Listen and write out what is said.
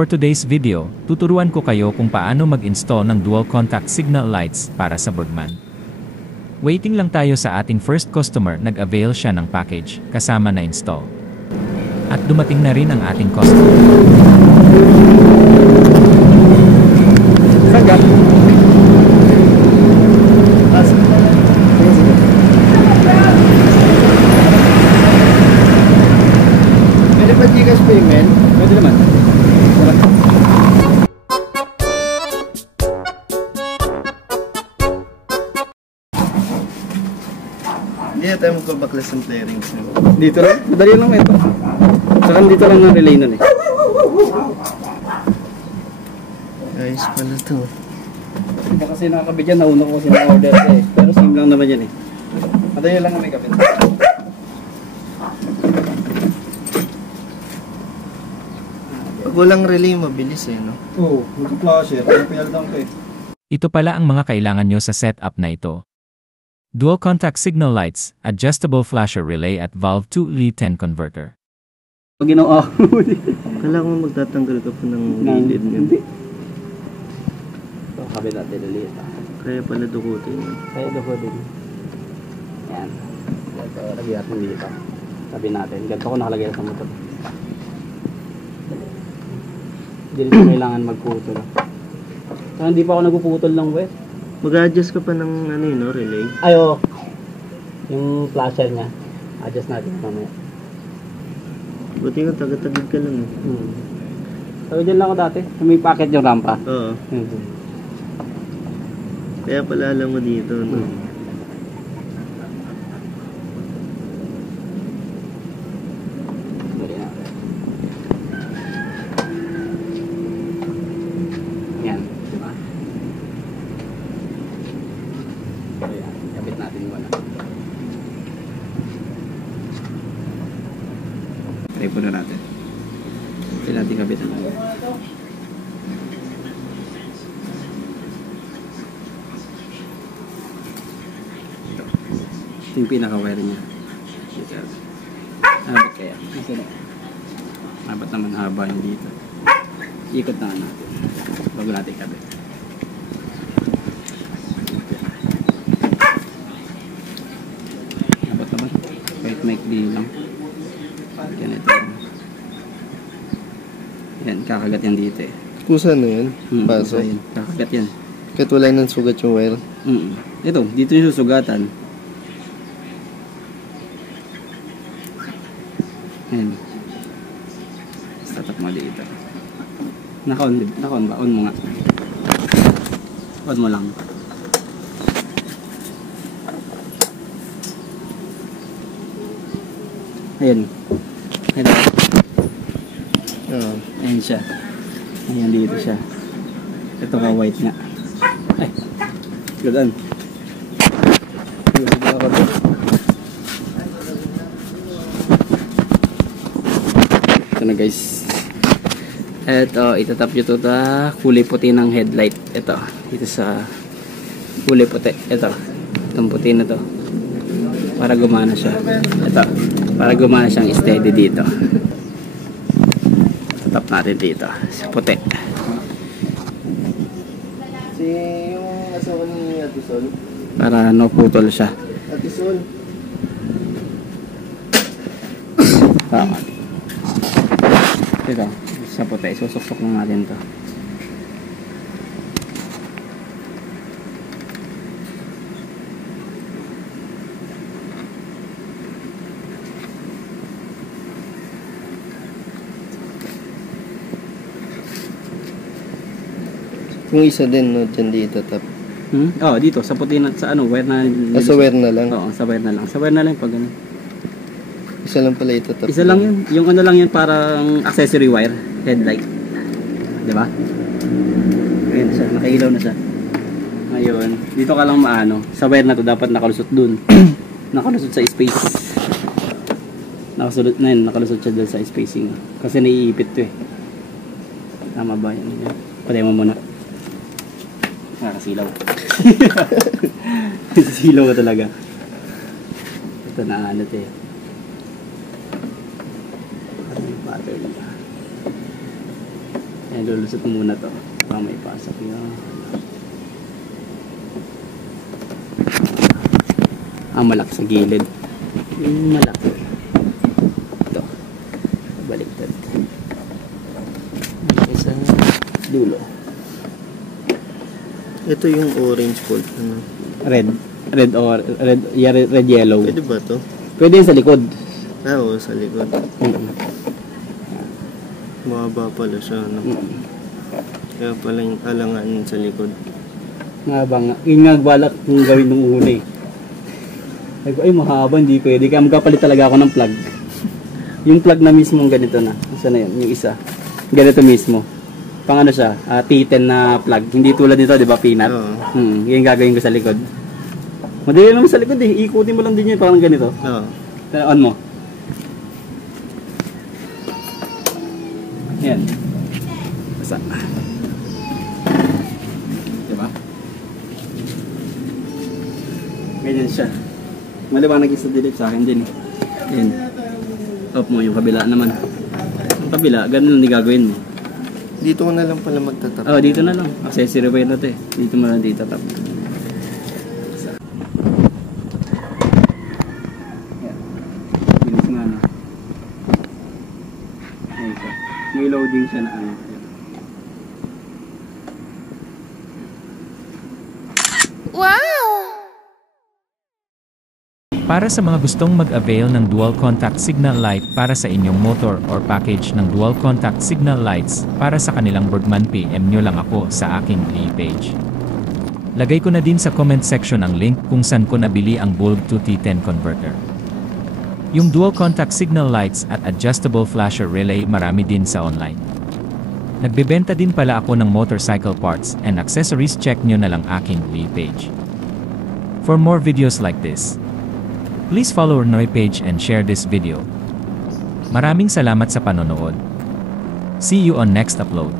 For today's video, tuturuan ko kayo kung paano mag-install ng dual contact signal lights para sa Bergman. Waiting lang tayo sa ating first customer, nag-avail siya ng package, kasama na install. At dumating na rin ang ating customer. Sagat. Pwede ba Gcash payment? Pwede naman. Hindi na tayo magpabaklas ng flarings. Dito lang? Madali lang ito. Saka dito lang ng relay nun eh. Ayos pala to. Hindi kasi nakakabit yan. Nauna ko kasi na-order eh. Pero same lang naman yan eh. Madali lang na may kapit. Pag walang relay, mabilis eh, no? Oo, mag-flasher. Pinal lang ko eh. Ito pala ang mga kailangan nyo sa setup na ito. Dual contact signal lights, adjustable flasher relay at valve 2E10 converter. Pag ginawa ko, kala ko magtatanggal ka pa ng lid niya. Hindi. So, kabit natin ulit. Kaya pala dukutin yun. Kaya dukutin. Yan. Ito, lagyan natin dito. Sabi natin. Ganito ko nakalagay sa motor. Hindi rin kailangan magputol. So, hindi pa ako nagpuputol ng wet. Mag-adjust ka pa ng ano yun, no? Relay? Ay, oo. Yung flasher niya. Adjust natin mamaya. Buti nga, taga-tagid ka lang eh. So, dyan lang ako dati. May packet yung rampa. Oo. Kaya pala alam mo dito, no? Yan, diba? So, yan. Kapit natin muna. Try po na natin. Try natin kapitan na. Ito yung pinaka-wire niya. Abot kaya. Abot naman haba yung dito. Ikot na natin. Bago natin kabit. Abot naman. Kahit maikli lang. Ganito. Yan, kakagat yan dito eh. Kusa na yan? Paso? Yan. Kakagat yan. Kahit wala nang sugat yung wire? Ito, dito yung susugatan. Yan. Start up mo dito. Naka-on ba? On mo nga. On mo lang. Ayan. Ayan. Ayan siya. Ayan dito siya. Ito ka white nga. Ay. Gadan. Ito na guys. Ito, itatap nyo ito sa kulay puti ng headlight. Ito. Dito sa kulay puti. Ito. Itong puti na to. Para gumana siya. Ito. Para gumana siyang steady dito. Tap natin dito sa puti. Yung asawa ni Ate Sol? Para no putol siya. Ate Sol? Tama. Ito. Sa puti. Susuksok lang natin to. Yung isa din, no? Dyan dito tap. Oo, dito. Sa puti na, sa ano, wire na. Sa wire na lang? Oo, sa wire na lang. Sa wire na lang pag ano. Isa lang pala ito tap. Isa lang yun. Yung ano lang yun, parang accessory wire. Headlight. Diba? Ayan siya. Nakailaw na siya. Ngayon, dito ka lang maano. Sa wire na to dapat nakalusot dun. Nakalusot sa space. Nakalusot siya dun sa spacing. Kasi naiipit to eh. Tama ba yun? Patay mo muna. Nakasilaw. Silaw ka talaga. Ito na ano eh. Ano yung pattern niya? Ayan, lulusot mo muna to. Para may pasok yun. Malaki sa gilid. Yung malaki. Ito. Baliktad. Malaki sa dulo. Ito yung orange bolt. Ano? Red. Red or red, yeah, red yellow. Pwede ba to? Pwede yun sa likod. Oo, sa likod. Mahaba pala siya. Ano? Kaya pala yung alangan sa likod. Nga ba nga. Yung nga balak kung gawin nung una eh. Sabi ko, ay mahaba, hindi pwede. Kaya magkapalit talaga ako ng plug. Yung plug na mismo ganito na. Isa na yun, yung isa. Ganito mismo. Pang ano siya, T10 na plug. Hindi tulad nito, di ba, peanut? Oo. Yung gagawin ko sa likod. Madali naman sa likod eh. Ikutin mo lang din yun, parang ganito. Oo. On mo. Yan. Basta. Diba? Ganyan siya. Maliwanag yung sa dilip sa akin din. Yan. Off mo yung kabila naman. Yung kabila, ganun lang gagawin mo. Dito ko na lang pala magtatap. Oh, dito na lang. Accessory pa yun natin. Dito mo lang dito tap. Yan. Bilis nga na. Ayan siya. May loading siya na ano. Para sa mga gustong mag-avail ng dual contact signal light para sa inyong motor or package ng dual contact signal lights para sa kanilang Bergman, PM nyo lang ako sa aking page. Lagay ko na din sa comment section ang link kung saan ko nabili ang bulb to T10 converter. Yung dual contact signal lights at adjustable flasher relay marami din sa online. Nagbebenta din pala ako ng motorcycle parts and accessories, check nyo na lang aking page. For more videos like this, please follow our Noy page and share this video. Maraming salamat sa panonood. See you on next upload.